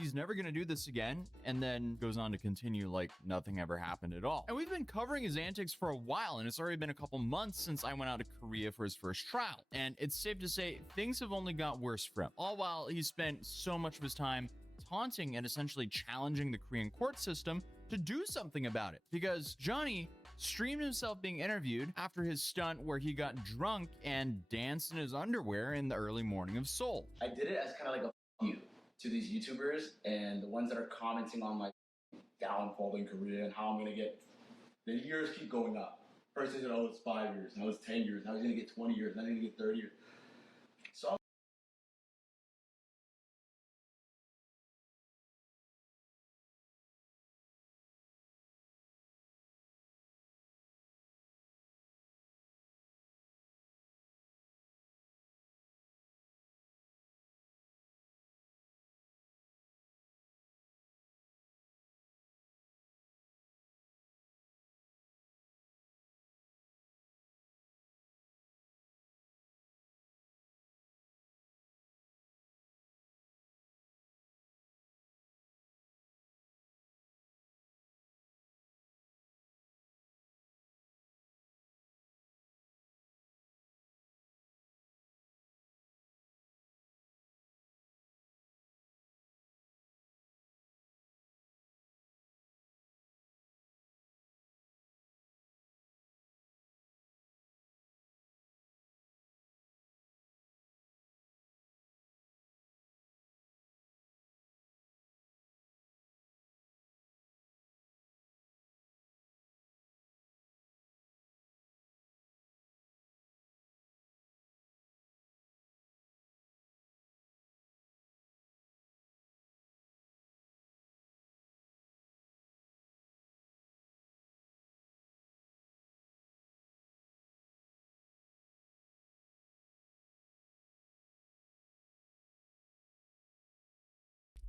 he's never going to do this again, and then goes on to continue like nothing ever happened at all. And we've been covering his antics for a while, and it's already been a couple months since I went out to Korea for his first trial. And it's safe to say things have only got worse for him. All while he spent so much of his time taunting and essentially challenging the Korean court system to do something about it. Because Johnny streamed himself being interviewed after his stunt where he got drunk and danced in his underwear in the early morning of Seoul. I did it as kind of like a f you to these YouTubers and the ones that are commenting on my downfall in Korea and how I'm gonna get, the years keep going up. First they said, oh, it's 5 years, now it's 10 years, now he's gonna get 20 years, now he's gonna get 30 years. So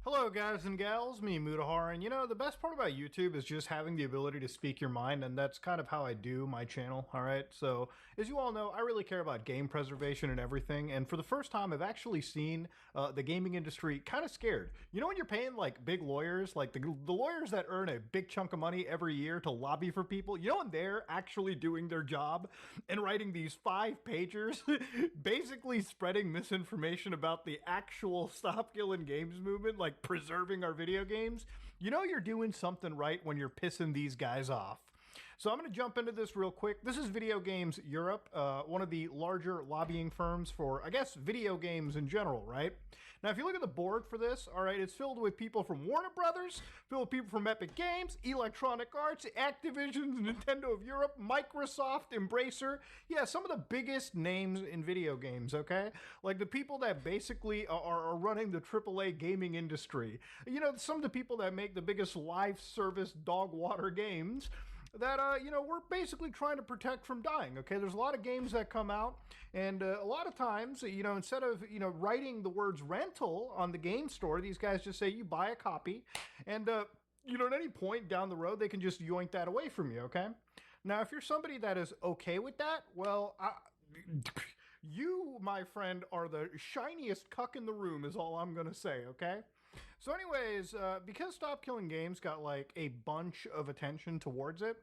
Hello guys and gals, me Mutahar, and you know, the best part about YouTube is just having the ability to speak your mind, and that's kind of how I do my channel, alright? So, as you all know, I really care about game preservation and everything, and for the first time I've actually seen the gaming industry kind of scared. You know when you're paying like big lawyers, like the lawyers that earn a big chunk of money every year to lobby for people, you know when they're actually doing their job and writing these 5-pagers, basically spreading misinformation about the actual Stop Killing Games movement, like preserving our video games, you know you're doing something right when you're pissing these guys off. So I'm going to jump into this real quick. This is Video Games Europe, one of the larger lobbying firms for, I guess, video games in general, right? Now, if you look at the board for this, all right, it's filled with people from Warner Brothers, filled with people from Epic Games, Electronic Arts, Activision, Nintendo of Europe, Microsoft, Embracer. Yeah, some of the biggest names in video games, okay? Like the people that basically are running the AAA gaming industry. You know, some of the people that make the biggest live service dog water games that, you know, we're basically trying to protect from dying, okay? There's a lot of games that come out, and a lot of times, you know, instead of, you know, writing the words rental on the game store, these guys just say you buy a copy, and, you know, at any point down the road, they can just yoink that away from you, okay? Now, if you're somebody that is okay with that, well, you, my friend, are the shiniest cuck in the room is all I'm gonna say, okay? So anyways, because Stop Killing Games got like a bunch of attention towards it,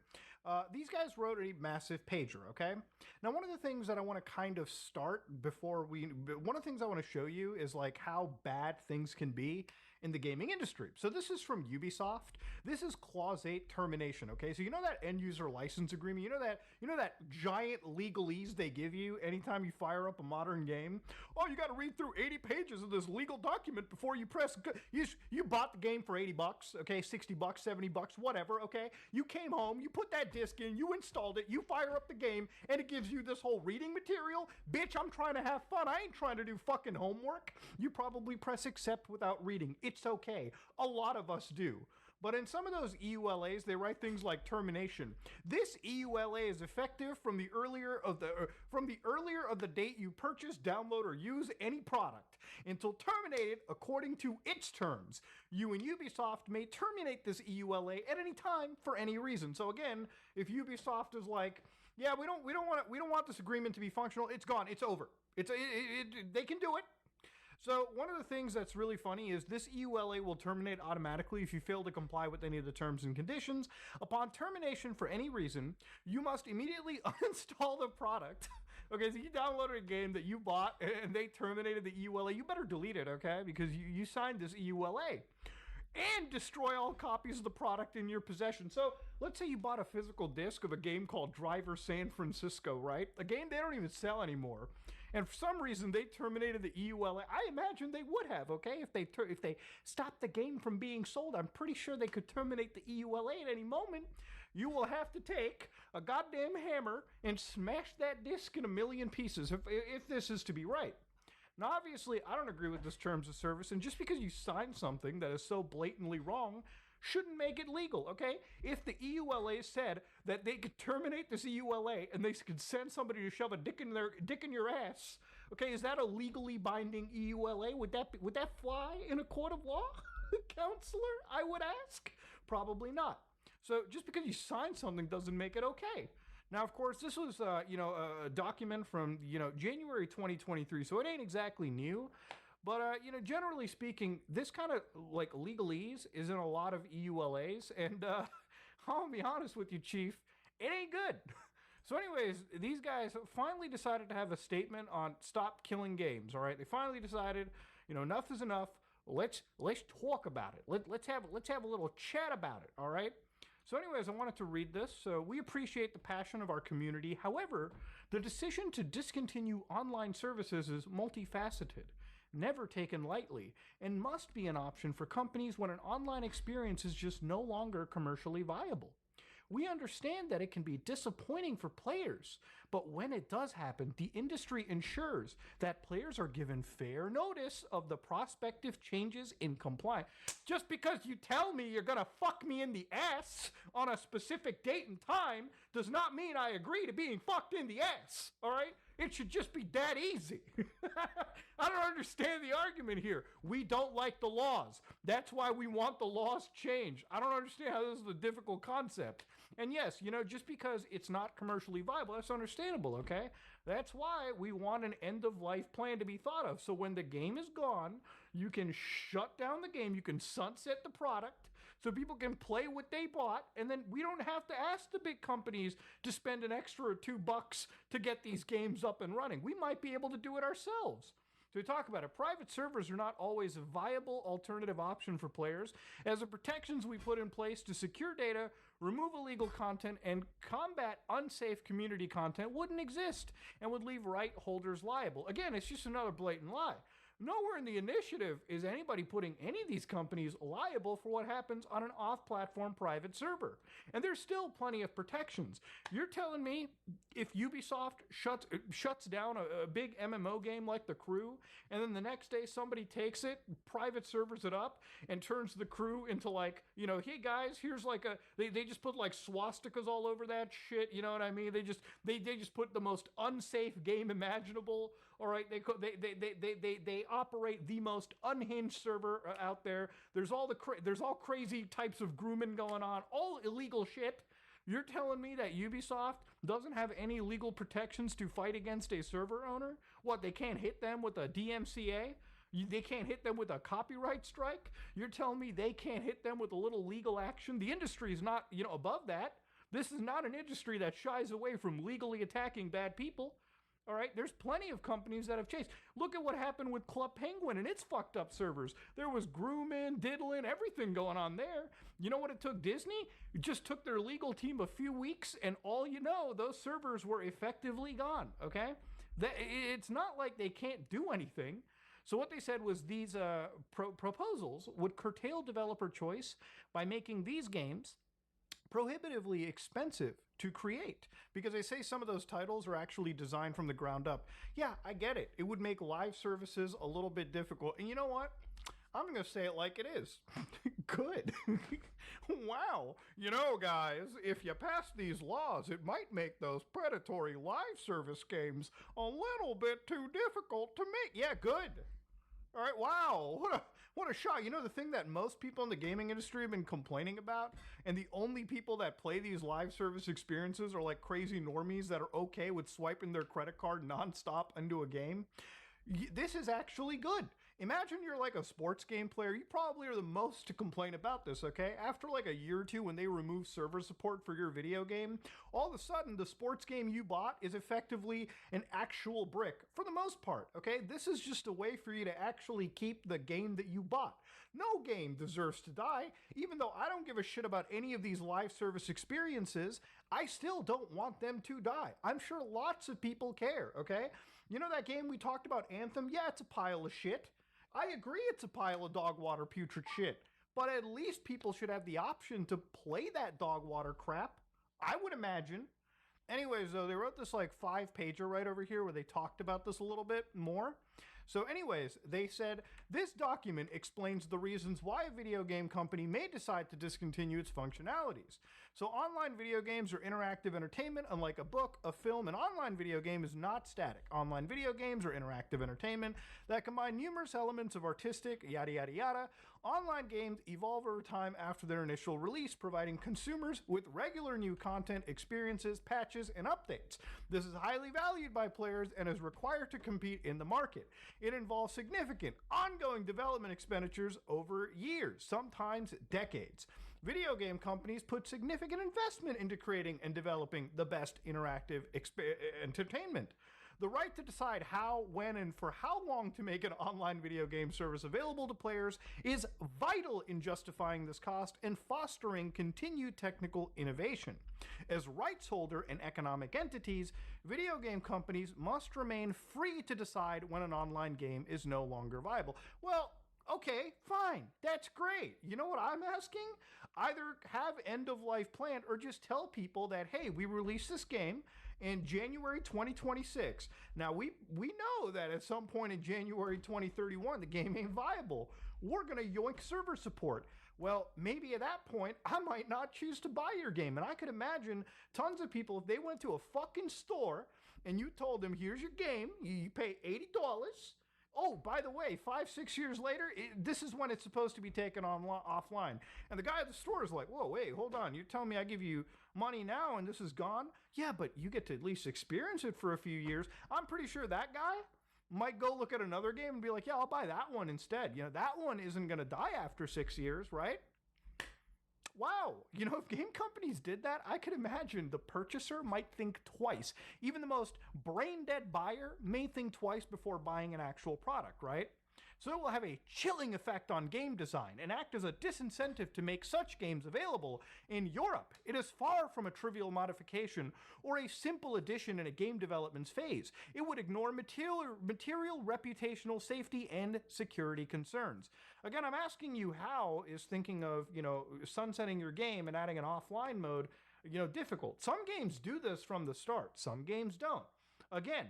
these guys wrote a massive pager, okay? Now, one of the things that I want to kind of start one of the things I want to show you is like how bad things can be in the gaming industry. So this is from Ubisoft. This is Clause 8 termination, okay? So you know that end user license agreement? You know that giant legalese they give you anytime you fire up a modern game? Oh, you got to read through 80 pages of this legal document before you press go. You bought the game for 80 bucks, okay? 60 bucks, 70 bucks, whatever, okay? You came home, you put that disc in, you installed it, you fire up the game, and it gives you this whole reading material? Bitch, I'm trying to have fun. I ain't trying to do fucking homework. You probably press accept without reading. It's okay. A lot of us do. But in some of those EULAs, they write things like termination. This EULA is effective from the earlier of the date you purchase, download, or use any product until terminated according to its terms. You and Ubisoft may terminate this EULA at any time for any reason. So again, if Ubisoft is like, yeah, we don't want this agreement to be functional, it's gone, it's over. They can do it. So one of the things that's really funny is this EULA will terminate automatically if you fail to comply with any of the terms and conditions. Upon termination for any reason, you must immediately uninstall the product. Okay, so you downloaded a game that you bought and they terminated the EULA. You better delete it, okay? Because you signed this EULA. And destroy all copies of the product in your possession. So let's say you bought a physical disc of a game called Driver San Francisco, right? A game they don't even sell anymore. And for some reason they terminated the EULA. I imagine they would have, okay? If they stopped the game from being sold, I'm pretty sure they could terminate the EULA at any moment. You will have to take a goddamn hammer and smash that disc in a million pieces if this is to be right. Now, obviously, I don't agree with this terms of service, and just because you sign something that is so blatantly wrong shouldn't make it legal, okay? If the EULA said that they could terminate this EULA and they could send somebody to shove a dick in your ass, okay, is that a legally binding EULA? Would that fly in a court of law, counselor? I would ask. Probably not. So just because you sign something doesn't make it okay. Now, of course, this was, a document from, January 2023, so it ain't exactly new. But, generally speaking, this kind of, legalese is in a lot of EULAs. And I'll be honest with you, Chief, it ain't good. So anyways, these guys finally decided to have a statement on stop killing games, all right? They finally decided, enough is enough. Let's talk about it. Let's have a little chat about it, all right? So anyways, I wanted to read this. So we appreciate the passion of our community. However, the decision to discontinue online services is multifaceted, never taken lightly, and must be an option for companies when an online experience is just no longer commercially viable. We understand that it can be disappointing for players, but when it does happen, the industry ensures that players are given fair notice of the prospective changes in compliance. Just because you tell me you're gonna fuck me in the ass on a specific date and time does not mean I agree to being fucked in the ass, all right? It should just be that easy. I don't understand the argument here. We don't like the laws. That's why we want the laws changed. I don't understand how this is a difficult concept. And yes, just because it's not commercially viable, that's understandable, okay? That's why we want an end-of-life plan to be thought of. So when the game is gone, you can shut down the game, you can sunset the product, so people can play what they bought, and then we don't have to ask the big companies to spend an extra $2 to get these games up and running. We might be able to do it ourselves. So we talk about it. Private servers are not always a viable alternative option for players, as the protections we put in place to secure data, remove illegal content, and combat unsafe community content wouldn't exist and would leave right holders liable. Again, it's just another blatant lie. Nowhere in the initiative is anybody putting any of these companies liable for what happens on an off-platform private server. And there's still plenty of protections. You're telling me if Ubisoft shuts down a big MMO game like The Crew, and then the next day somebody takes it, private servers it up, and turns the crew into hey guys, here's they just put swastikas all over that shit, you know what I mean? They just put the most unsafe game imaginable. All right, they operate the most unhinged server out there. There's all crazy types of grooming going on, all illegal shit. You're telling me that Ubisoft doesn't have any legal protections to fight against a server owner? What, they can't hit them with a DMCA? They can't hit them with a copyright strike? You're telling me they can't hit them with a little legal action? The industry is not, above that. This is not an industry that shies away from legally attacking bad people. All right, there's plenty of companies that have chased. Look at what happened with Club Penguin and its fucked up servers. There was grooming, diddling, everything going on there. You know what it took Disney? It just took their legal team a few weeks, and those servers were effectively gone, okay? It's not like they can't do anything. So what they said was these proposals would curtail developer choice by making these games prohibitively expensive to create, because they say some of those titles are actually designed from the ground up. Yeah, I get it. It would make live services a little bit difficult. And you know what? I'm going to say it like it is. Good. Wow. Guys, if you pass these laws, it might make those predatory live service games a little bit too difficult to make. Yeah, good. All right, wow, what a shot. The thing that most people in the gaming industry have been complaining about, and the only people that play these live service experiences are crazy normies that are okay with swiping their credit card nonstop into a game. This is actually good. Imagine you're like a sports game player. You probably are the most to complain about this, okay? After like a year or two when they remove server support for your video game, all of a sudden the sports game you bought is effectively an actual brick for the most part, okay? This is just a way for you to actually keep the game that you bought. No game deserves to die. Even though I don't give a shit about any of these live service experiences, I still don't want them to die. I'm sure lots of people care, okay? You know that game we talked about, Anthem? Yeah, it's a pile of shit. I agree it's a pile of dog water putrid shit, but at least people should have the option to play that dog water crap, I would imagine. Anyways, though, they wrote this like 5-pager right over here where they talked about this a little bit more. So anyways, they said, this document explains the reasons why a video game company may decide to discontinue its functionalities. So online video games are interactive entertainment. Unlike a book, a film, an online video game is not static. Online video games are interactive entertainment that combine numerous elements of artistic, yada yada yada. Online games evolve over time after their initial release, providing consumers with regular new content, experiences, patches, and updates. This is highly valued by players and is required to compete in the market. It involves significant, ongoing development expenditures over years, sometimes decades. Video game companies put significant investment into creating and developing the best interactive entertainment. The right to decide how, when, and for how long to make an online video game service available to players is vital in justifying this cost and fostering continued technical innovation. As rights holder and economic entities, video game companies must remain free to decide when an online game is no longer viable. Well, okay, fine. That's great. You know what I'm asking? Either have end of life planned or just tell people that, hey, we released this game in January 2026. Now, we know that at some point in January 2031, the game ain't viable. We're going to yoink server support. Well, maybe at that point, I might not choose to buy your game. And I could imagine tons of people, if they went to a fucking store and you told them, here's your game, you pay $80. Oh, by the way, 5-6 years later, this is when it's supposed to be taken offline. And the guy at the store is like, whoa, wait, hold on. You're telling me I give you money now and this is gone? Yeah, but you get to at least experience it for a few years. I'm pretty sure that guy might go look at another game and be like, yeah, I'll buy that one instead. You know, that one isn't going to die after 6 years, right? Wow, you know, if game companies did that, I could imagine the purchaser might think twice. Even the most brain-dead buyer may think twice before buying an actual product, right? So it will have a chilling effect on game design and act as a disincentive to make such games available. In Europe, it is far from a trivial modification or a simple addition in a game development phase. It would ignore material reputational safety and security concerns. Again, I'm asking you, how is thinking of, you know, sunsetting your game and adding an offline mode, you know, difficult? Some games do this from the start. Some games don't. Again,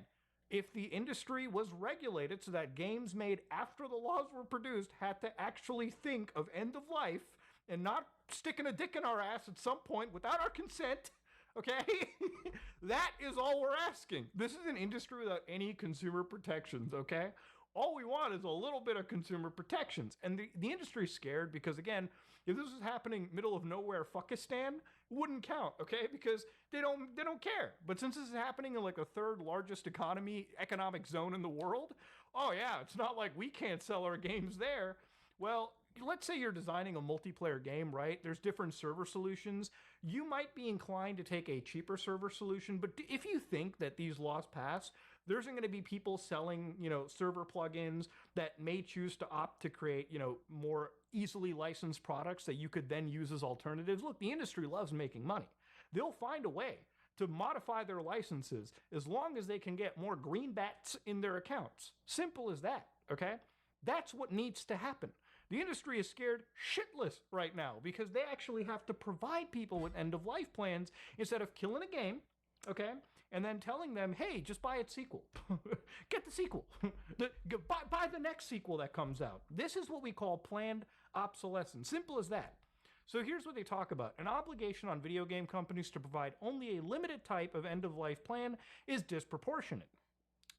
if the industry was regulated so that games made after the laws were produced had to actually think of end of life and not sticking a dick in our ass at some point without our consent, okay? That is all we're asking. This is an industry without any consumer protections, okay? All we want is a little bit of consumer protections. And the industry's scared because, again, if this was happening middle of nowhere Fuckistan, it wouldn't count, okay? Because they don't care. But since this is happening in like the third largest economic zone in the world, oh yeah, it's not like we can't sell our games there. Well, let's say you're designing a multiplayer game, right? There's different server solutions. You might be inclined to take a cheaper server solution, but if you think that these laws pass, there's going to be people selling, you know, server plugins that may choose to opt to create, you know, more easily licensed products that you could then use as alternatives. Look, the industry loves making money. They'll find a way to modify their licenses as long as they can get more greenbacks in their accounts. Simple as that, okay? That's what needs to happen. The industry is scared shitless right now because they actually have to provide people with end-of-life plans instead of killing a game, okay? And then telling them, hey, just buy its sequel. Get the sequel. Buy the next sequel that comes out. This is what we call planned obsolescence. Simple as that. So here's what they talk about. An obligation on video game companies to provide only a limited type of end-of-life plan is disproportionate.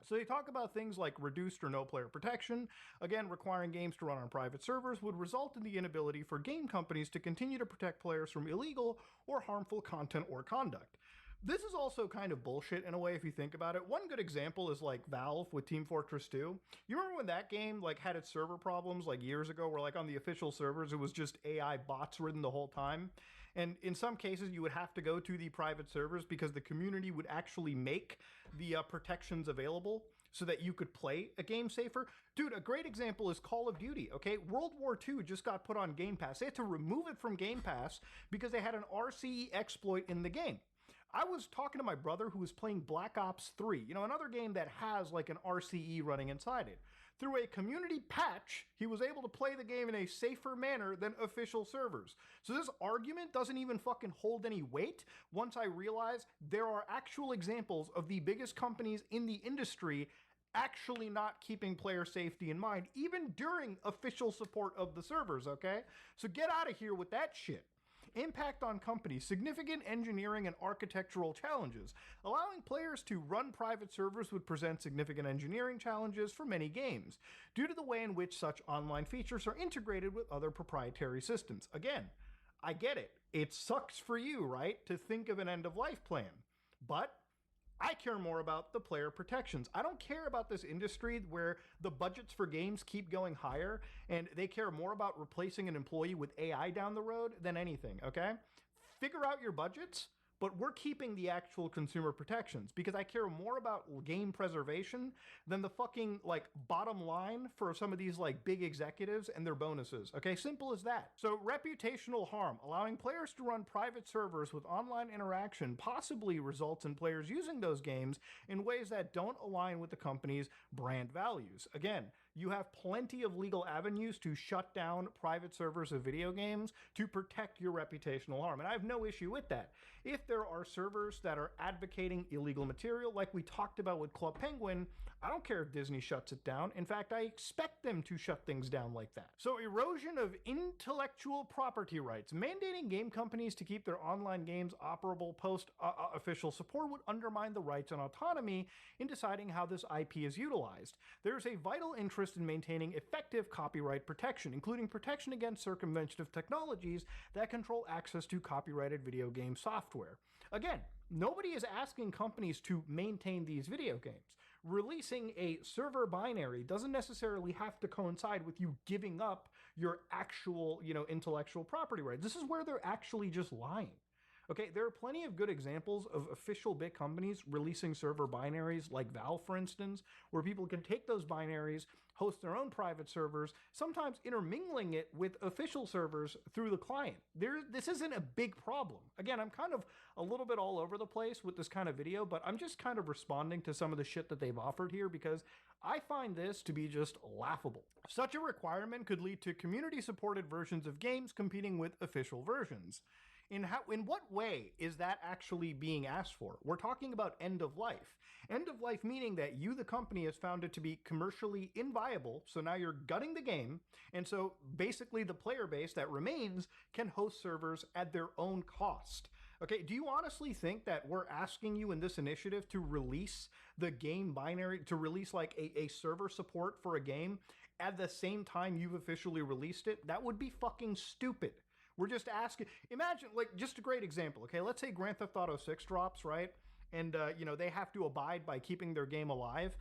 So they talk about things like reduced or no player protection. Again, requiring games to run on private servers would result in the inability for game companies to continue to protect players from illegal or harmful content or conduct. This is also kind of bullshit in a way if you think about it. One good example is like Valve with Team Fortress 2. You remember when that game like had its server problems like years ago where like on the official servers it was just AI bots ridden the whole time? And in some cases you would have to go to the private servers because the community would actually make the protections available so that you could play a game safer. Dude, a great example is Call of Duty, okay? World War II just got put on Game Pass. They had to remove it from Game Pass because they had an RCE exploit in the game. I was talking to my brother who was playing Black Ops 3, you know, another game that has like an RCE running inside it. Through a community patch, he was able to play the game in a safer manner than official servers. So this argument doesn't even fucking hold any weight once I realize there are actual examples of the biggest companies in the industry actually not keeping player safety in mind, even during official support of the servers, okay? So get out of here with that shit. Impact on companies, significant engineering and architectural challenges. Allowing players to run private servers would present significant engineering challenges for many games, due to the way in which such online features are integrated with other proprietary systems. Again, I get it. It sucks for you, right, to think of an end-of-life plan. But I care more about the player protections. I don't care about this industry where the budgets for games keep going higher and they care more about replacing an employee with AI down the road than anything, okay? Figure out your budgets, but we're keeping the actual consumer protections because I care more about game preservation than the fucking like bottom line for some of these like big executives and their bonuses. Okay, simple as that. So reputational harm, allowing players to run private servers with online interaction possibly results in players using those games in ways that don't align with the company's brand values. Again, you have plenty of legal avenues to shut down private servers of video games to protect your reputational harm. And I have no issue with that. If there are servers that are advocating illegal material, like we talked about with Club Penguin, I don't care if Disney shuts it down. In fact, I expect them to shut things down like that. So erosion of intellectual property rights. Mandating game companies to keep their online games operable post official support would undermine the rights and autonomy in deciding how this IP is utilized. There's a vital interest in maintaining effective copyright protection, including protection against circumvention of technologies that control access to copyrighted video game software. Again, nobody is asking companies to maintain these video games. Releasing a server binary doesn't necessarily have to coincide with you giving up your actual, intellectual property rights. This is where they're actually just lying. Okay, there are plenty of good examples of official big companies releasing server binaries like Valve, for instance, where people can take those binaries, host their own private servers, sometimes intermingling it with official servers through the client. This isn't a big problem. Again, I'm kind of a little bit all over the place with this kind of video, but I'm just kind of responding to some of the shit that they've offered here because I find this to be just laughable. Such a requirement could lead to community-supported versions of games competing with official versions. In what way is that actually being asked for? We're talking about end of life. End of life meaning that you, the company, has found it to be commercially inviable, so now you're gutting the game, and so basically the player base that remains can host servers at their own cost. Okay, do you honestly think that we're asking you in this initiative to release the game binary, to release like a server support for a game at the same time you've officially released it? That would be fucking stupid. We're just asking, imagine, like, just a great example, okay? Let's say Grand Theft Auto 6 drops, right? And, they have to abide by keeping their game alive.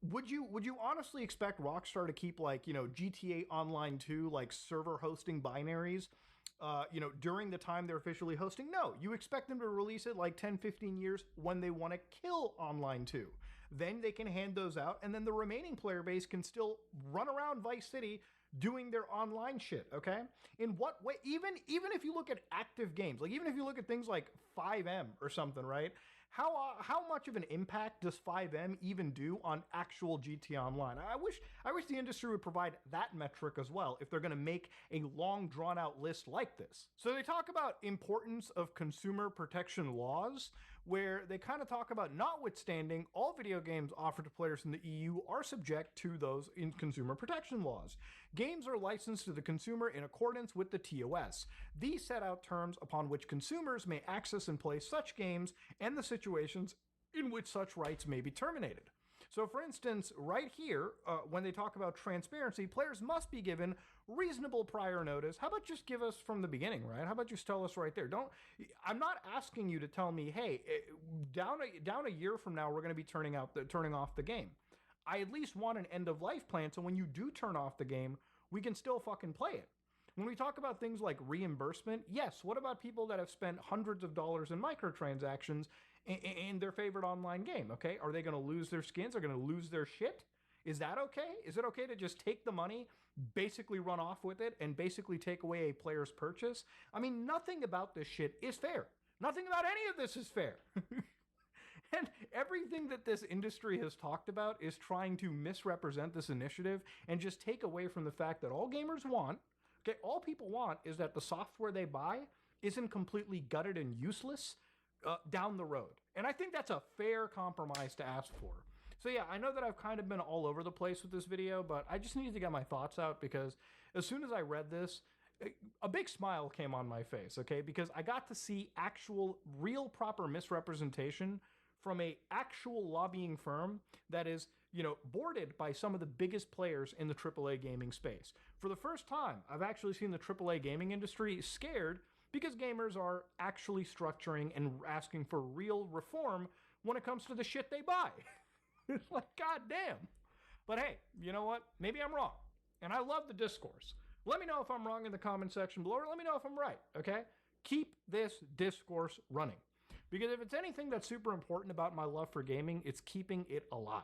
Would you honestly expect Rockstar to keep, like, GTA Online 2, like, server hosting binaries, during the time they're officially hosting? No, you expect them to release it, like, 10, 15 years when they want to kill Online 2. Then they can hand those out, and then the remaining player base can still run around Vice City doing their online shit, okay? In what way, even if you look at active games, like even if you look at things like 5M or something, right? How much of an impact does 5M even do on actual GTA Online? I wish the industry would provide that metric as well if they're going to make a long drawn out list like this. So they talk about importance of consumer protection laws, where they kind of talk about notwithstanding all video games offered to players in the EU are subject to those in consumer protection laws. Games are licensed to the consumer in accordance with the TOS. These set out terms upon which consumers may access and play such games and the situations in which such rights may be terminated. So for instance, right here, when they talk about transparency, players must be given reasonable prior notice. How about just give us from the beginning, right? How about just tell us right there? I'm not asking you to tell me, hey, down a year from now, we're going to be turning off the game. I at least want an end of life plan, so when you do turn off the game, we can still fucking play it. When we talk about things like reimbursement, yes, what about people that have spent hundreds of dollars in microtransactions in their favorite online game, okay? Are they going to lose their skins? Are they going to lose their shit? Is that okay? Is it okay to just take the money, basically run off with it, and basically take away a player's purchase? I mean, nothing about this shit is fair. Nothing about any of this is fair. And everything that this industry has talked about is trying to misrepresent this initiative and just take away from the fact that all gamers want, okay, all people want is that the software they buy isn't completely gutted and useless down the road. And I think that's a fair compromise to ask for. So yeah, I know that I've kind of been all over the place with this video, but I just needed to get my thoughts out because as soon as I read this, a big smile came on my face, okay? Because I got to see actual, real, proper misrepresentation from a actual lobbying firm that is, boarded by some of the biggest players in the AAA gaming space. For the first time, I've actually seen the AAA gaming industry scared because gamers are actually structuring and asking for real reform when it comes to the shit they buy. It's like, goddamn. But hey, you know what? Maybe I'm wrong. And I love the discourse. Let me know if I'm wrong in the comment section below, or let me know if I'm right, okay? Keep this discourse running. Because if it's anything that's super important about my love for gaming, it's keeping it alive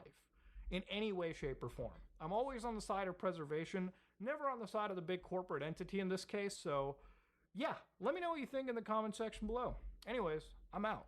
in any way, shape, or form. I'm always on the side of preservation, never on the side of the big corporate entity in this case. So yeah, let me know what you think in the comment section below. Anyways, I'm out.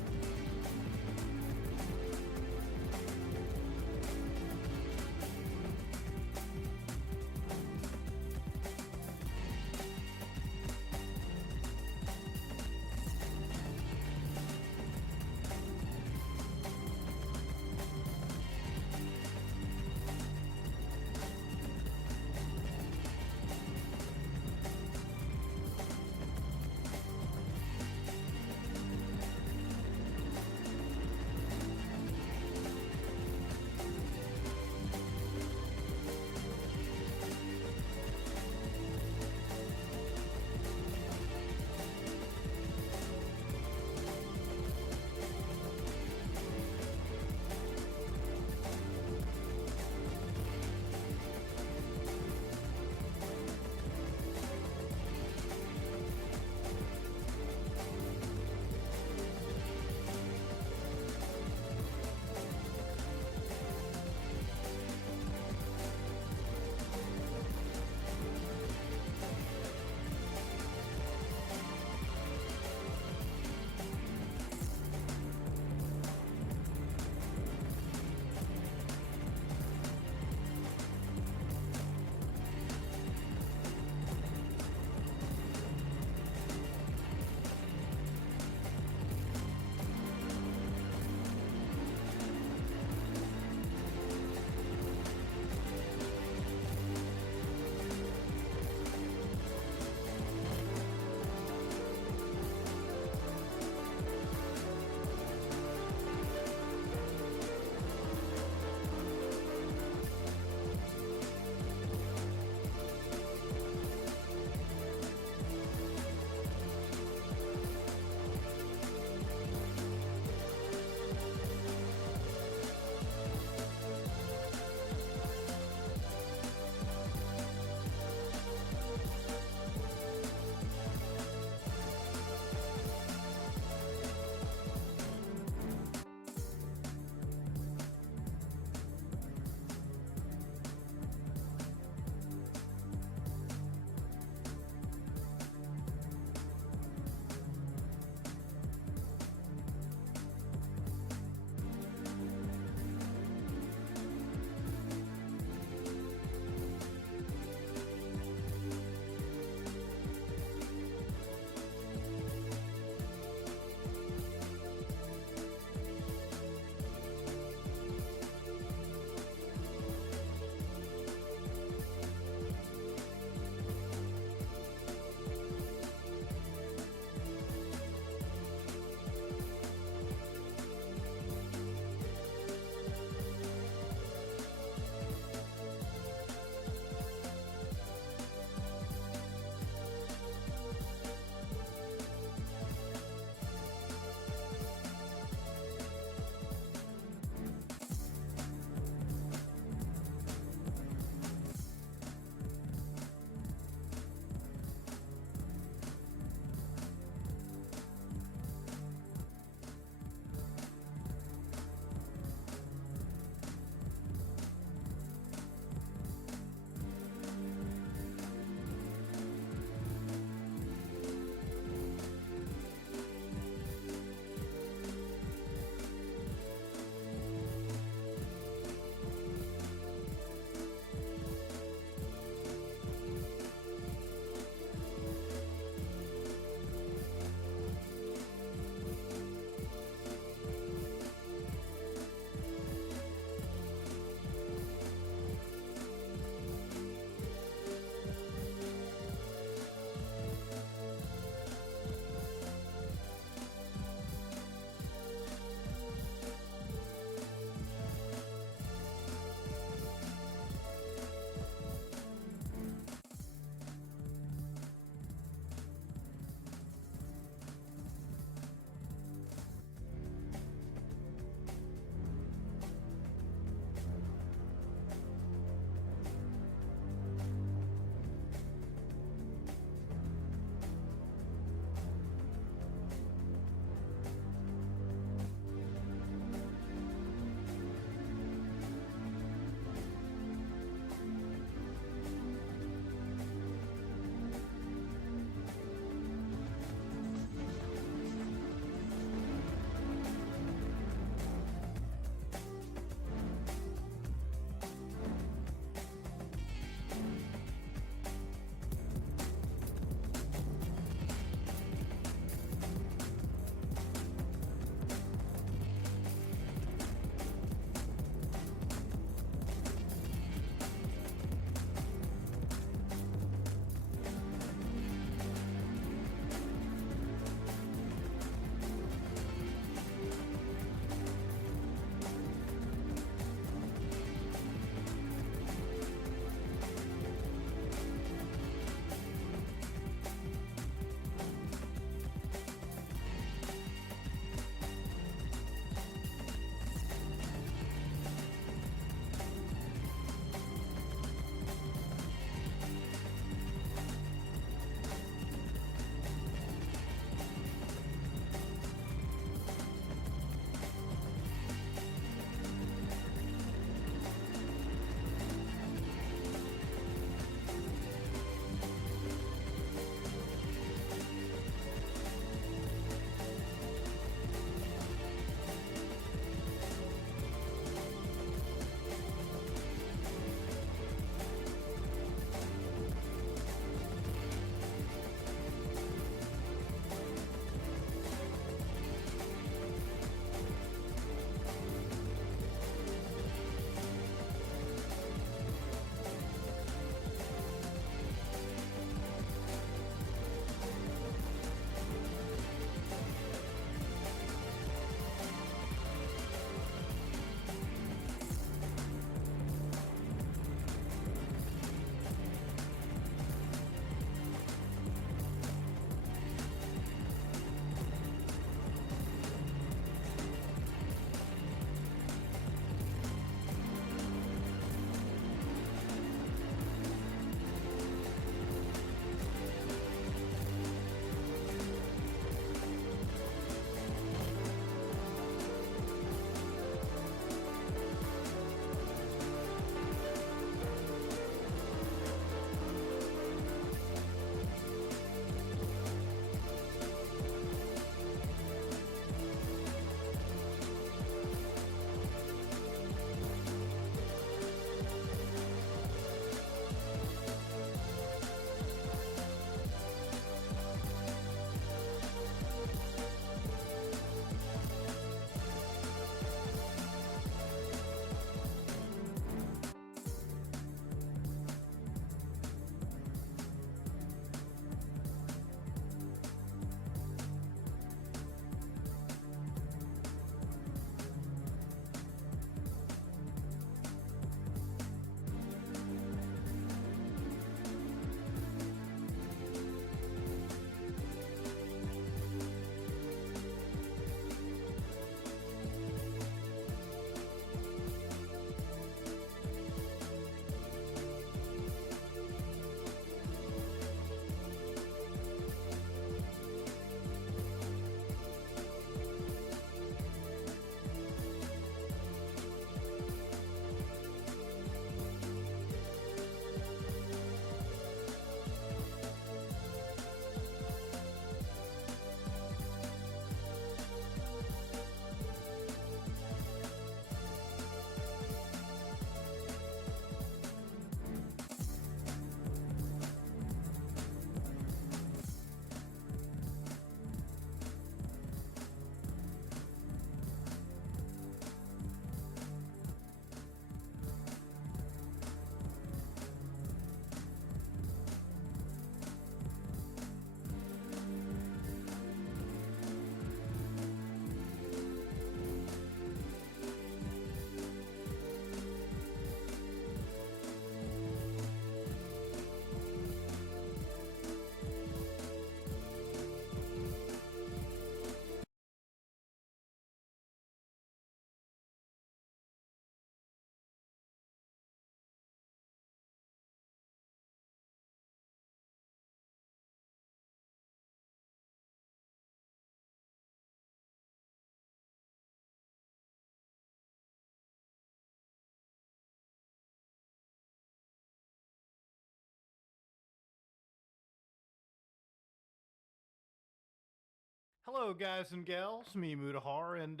Hello, guys and gals. Me, Mutahar, and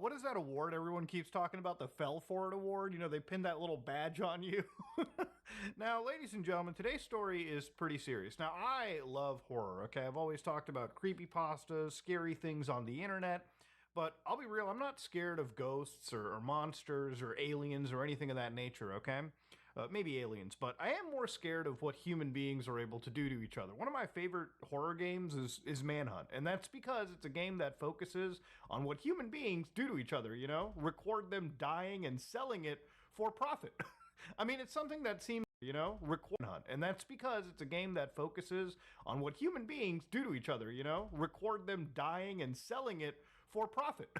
what is that award everyone keeps talking about? The Fell For It Award. You know, they pin that little badge on you. Now, ladies and gentlemen, today's story is pretty serious. Now, I love horror. Okay, I've always talked about creepypastas, scary things on the internet. But I'll be real, I'm not scared of ghosts or monsters or aliens or anything of that nature, okay? Maybe aliens, but I am more scared of what human beings are able to do to each other. One of my favorite horror games is Manhunt, and that's because it's a game that focuses on what human beings do to each other, you know? Record them dying and selling it for profit. I mean, it's something that seems, you know, record hunt, and that's because it's a game that focuses on what human beings do to each other, you know? Record them dying and selling it for profit.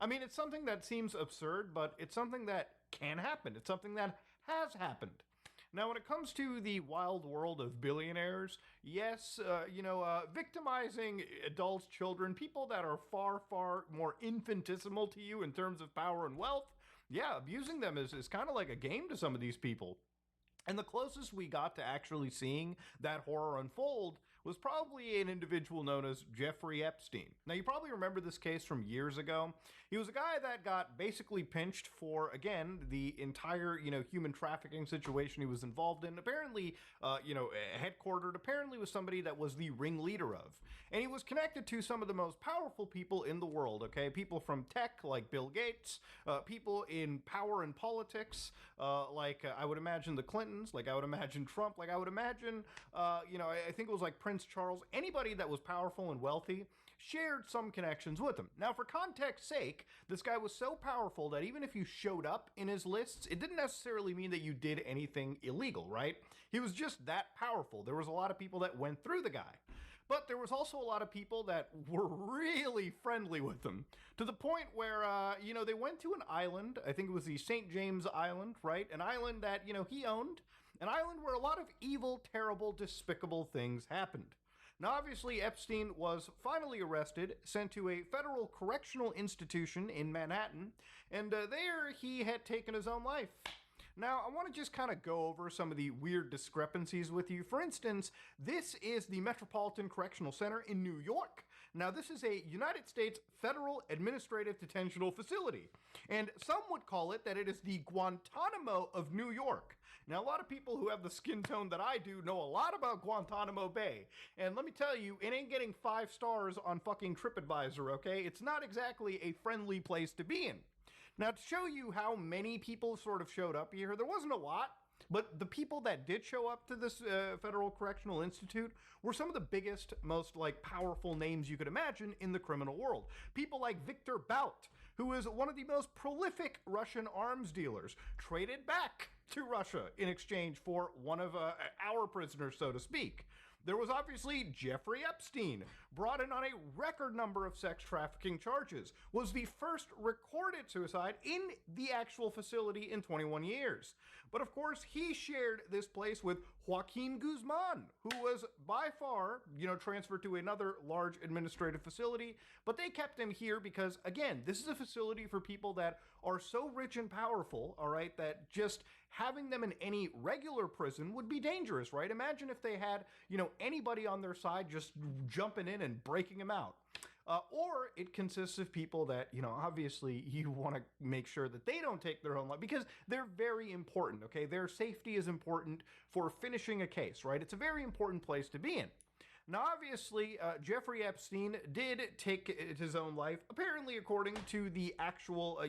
I mean, it's something that seems absurd, but it's something that can happen. It's something that has happened. Now, when it comes to the wild world of billionaires, yes, victimizing adults, children, people that are far, far more infinitesimal to you in terms of power and wealth, yeah, abusing them is kind of like a game to some of these people. And the closest we got to actually seeing that horror unfold was probably an individual known as Jeffrey Epstein. Now, you probably remember this case from years ago. He was a guy that got basically pinched for, again, the entire, human trafficking situation he was involved in. Apparently, headquartered, apparently was somebody that was the ringleader of. And he was connected to some of the most powerful people in the world, okay? People from tech, like Bill Gates, people in power and politics, I would imagine the Clintons, like I would imagine Trump, like I would imagine, I think it was like Prince Charles, anybody that was powerful and wealthy shared some connections with him. Now, for context's sake, this guy was so powerful that even if you showed up in his lists, it didn't necessarily mean that you did anything illegal, right? He was just that powerful. There was a lot of people that went through the guy. But there was also a lot of people that were really friendly with him, to the point where, they went to an island. I think it was the St. James Island, right? An island that, he owned. An island where a lot of evil, terrible, despicable things happened. Now, obviously, Epstein was finally arrested, sent to a federal correctional institution in Manhattan, and there he had taken his own life. Now, I want to just kind of go over some of the weird discrepancies with you. For instance, this is the Metropolitan Correctional Center in New York. Now, this is a United States federal administrative detentional facility, and some would call it that it is the Guantanamo of New York. Now, a lot of people who have the skin tone that I do know a lot about Guantanamo Bay, and let me tell you, it ain't getting 5 stars on fucking TripAdvisor, okay? It's not exactly a friendly place to be in. Now, to show you how many people sort of showed up here, there wasn't a lot, but the people that did show up to this Federal Correctional Institute were some of the biggest, most powerful names you could imagine in the criminal world. People like Victor Bout, who is one of the most prolific Russian arms dealers, traded back to Russia in exchange for one of our prisoners, so to speak. There was obviously Jeffrey Epstein, brought in on a record number of sex trafficking charges, was the first recorded suicide in the actual facility in 21 years. But of course, he shared this place with Joaquin Guzman, who was by far, transferred to another large administrative facility, but they kept him here because, again, this is a facility for people that are so rich and powerful, all right, that just having them in any regular prison would be dangerous, right? Imagine if they had, anybody on their side just jumping in and breaking them out. Or it consists of people that, obviously you want to make sure that they don't take their own life because they're very important, okay? Their safety is important for finishing a case, right? It's a very important place to be in. Now, obviously, Jeffrey Epstein did take his own life, apparently according to the actual,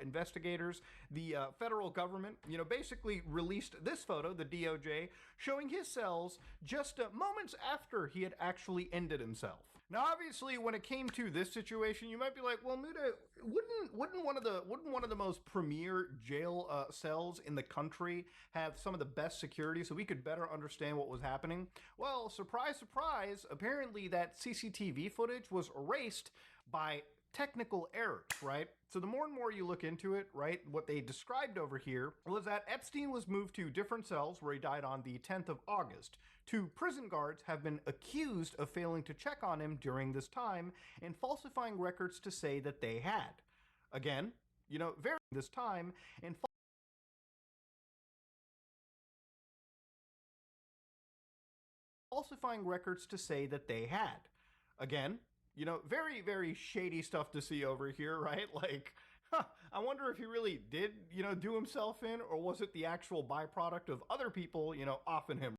investigators. The federal government, basically released this photo, the DOJ, showing his cells just moments after he had actually ended himself. Now, obviously, when it came to this situation, you might be like, "Well, Muda, wouldn't one of the most premier jail cells in the country have some of the best security so we could better understand what was happening?" Well, surprise, surprise. Apparently, that CCTV footage was erased by technical errors, right? So the more and more you look into it, right, what they described over here was that Epstein was moved to different cells where he died on the 10th of August. 2 prison guards have been accused of failing to check on him during this time and falsifying records to say that they had. Again, very this time and falsifying records to say that they had. Again, you know, very, very shady stuff to see over here, right? Like, I wonder if he really did, you know, do himself in, or was it the actual byproduct of other people, you know, offing him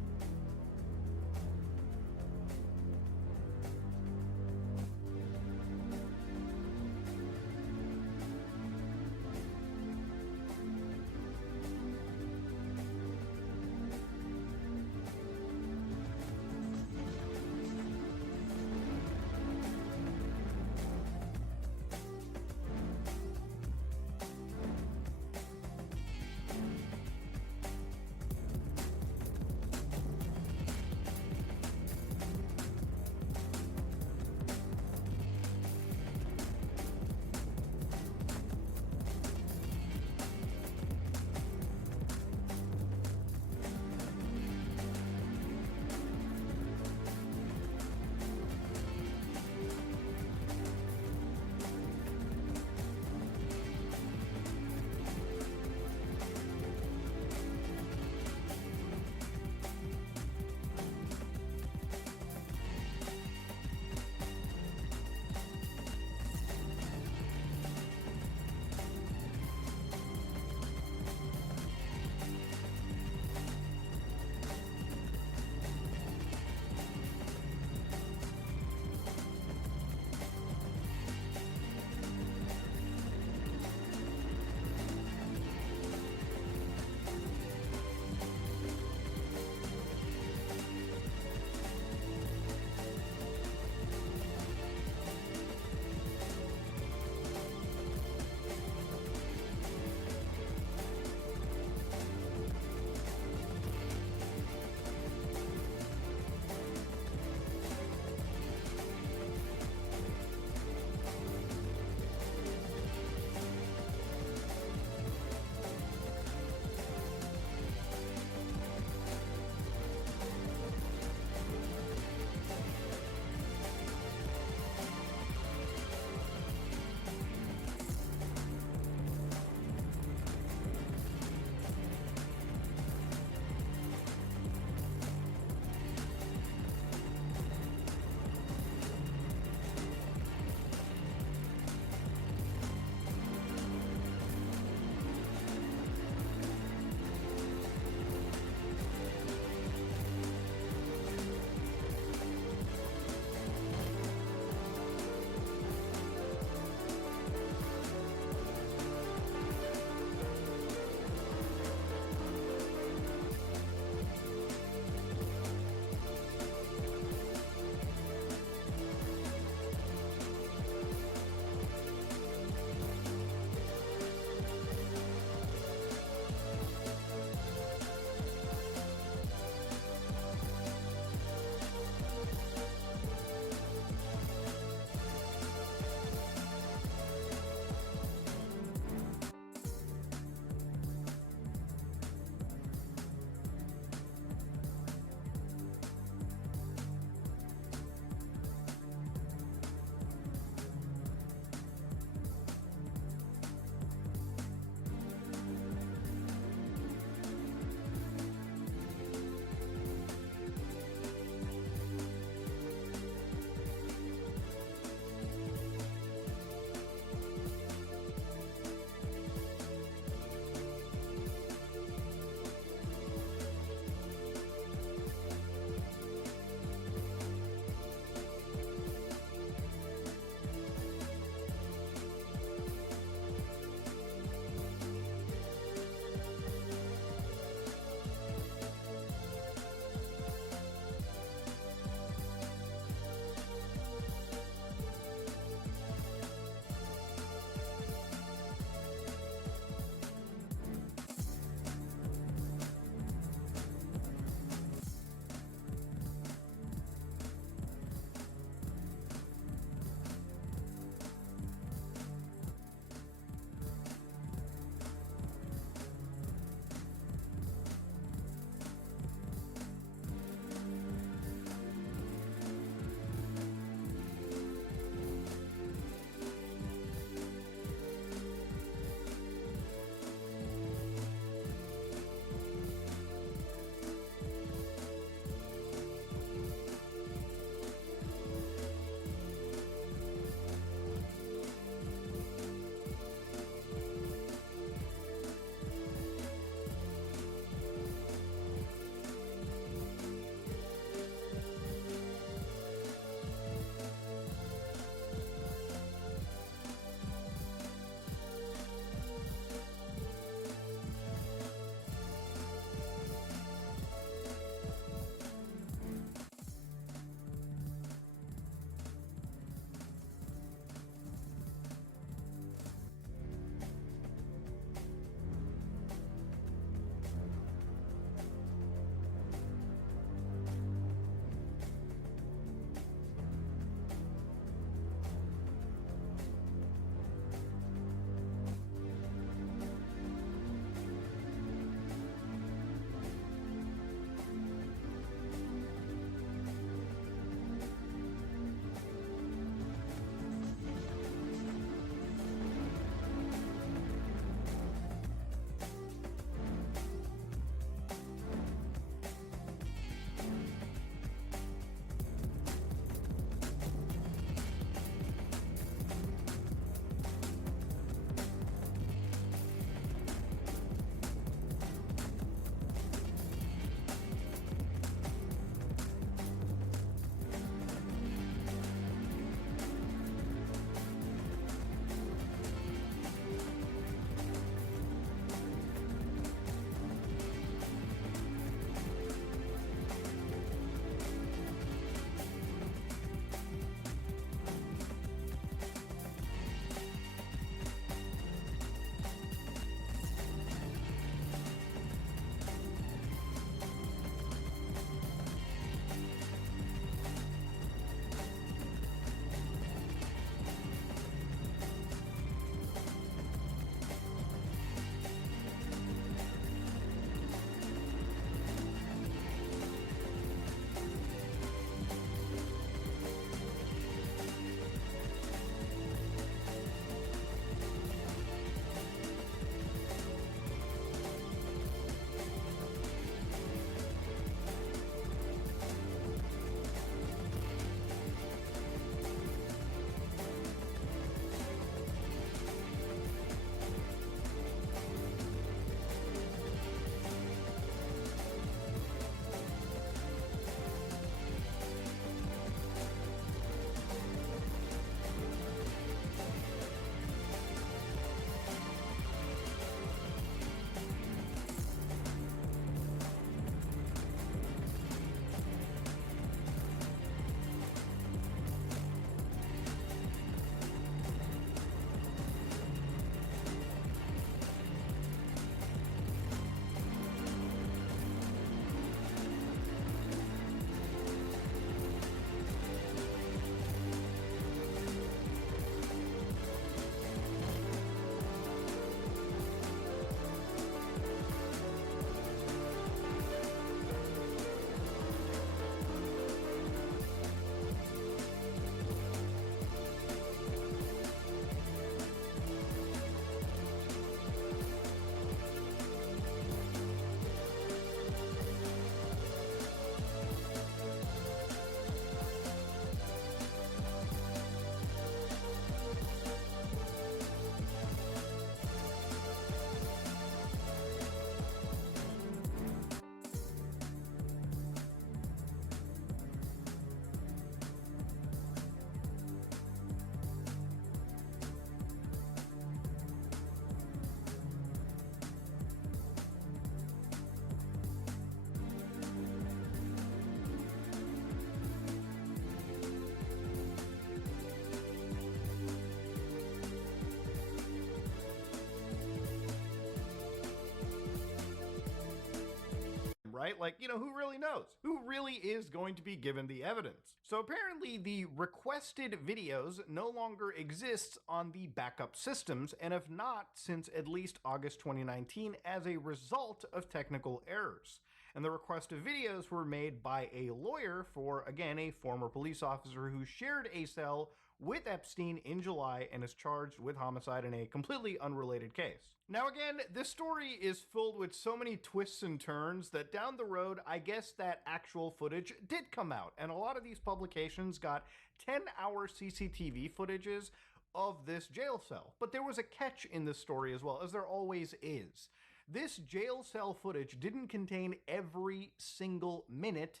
right? Like, who really knows? Who really is going to be given the evidence? So apparently the requested videos no longer exists on the backup systems and have not since at least August 2019 as a result of technical errors. And the requested videos were made by a lawyer for, again, a former police officer who shared a cell with Epstein in July and is charged with homicide in a completely unrelated case. Now again, this story is filled with so many twists and turns that down the road, I guess that actual footage did come out, and a lot of these publications got 10-hour CCTV footages of this jail cell. But there was a catch in this story as well, as there always is. This jail cell footage didn't contain every single minute,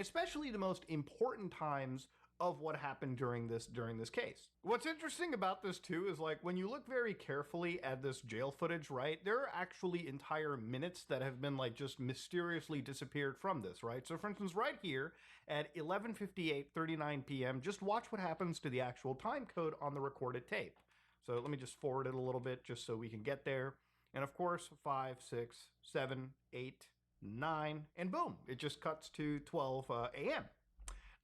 especially the most important times of what happened during this case. What's interesting about this too is, like, when you look very carefully at this jail footage, right, there are actually entire minutes that have been like just mysteriously disappeared from this, right? So for instance, right here at 11:58:39 p.m., just watch what happens to the actual time code on the recorded tape. So let me just forward it a little bit just so we can get there. And of course, 5, 6, 7, 8, 9, and boom, it just cuts to 12 a.m.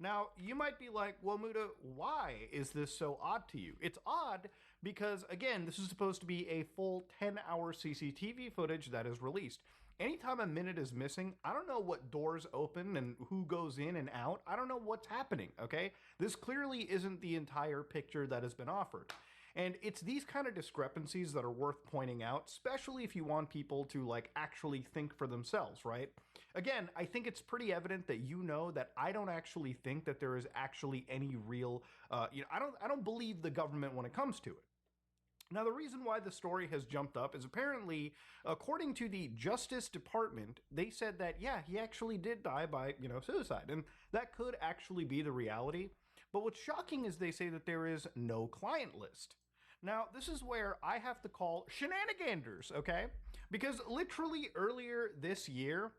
Now, you might be like, well, Muda, why is this so odd to you? It's odd because, again, this is supposed to be a full 10-hour CCTV footage that is released. Anytime a minute is missing, I don't know what doors open and who goes in and out. I don't know what's happening, okay? This clearly isn't the entire picture that has been offered. And it's these kind of discrepancies that are worth pointing out, especially if you want people to, like, actually think for themselves, right? Again, I think it's pretty evident that that I don't actually think that there is actually any real, I don't believe the government when it comes to it. Now, the reason why the story has jumped up is apparently, according to the Justice Department, they said that, yeah, he actually did die by, suicide. And that could actually be the reality. But what's shocking is they say that there is no client list. Now, this is where I have to call shenaniganders, okay? Because literally earlier this year,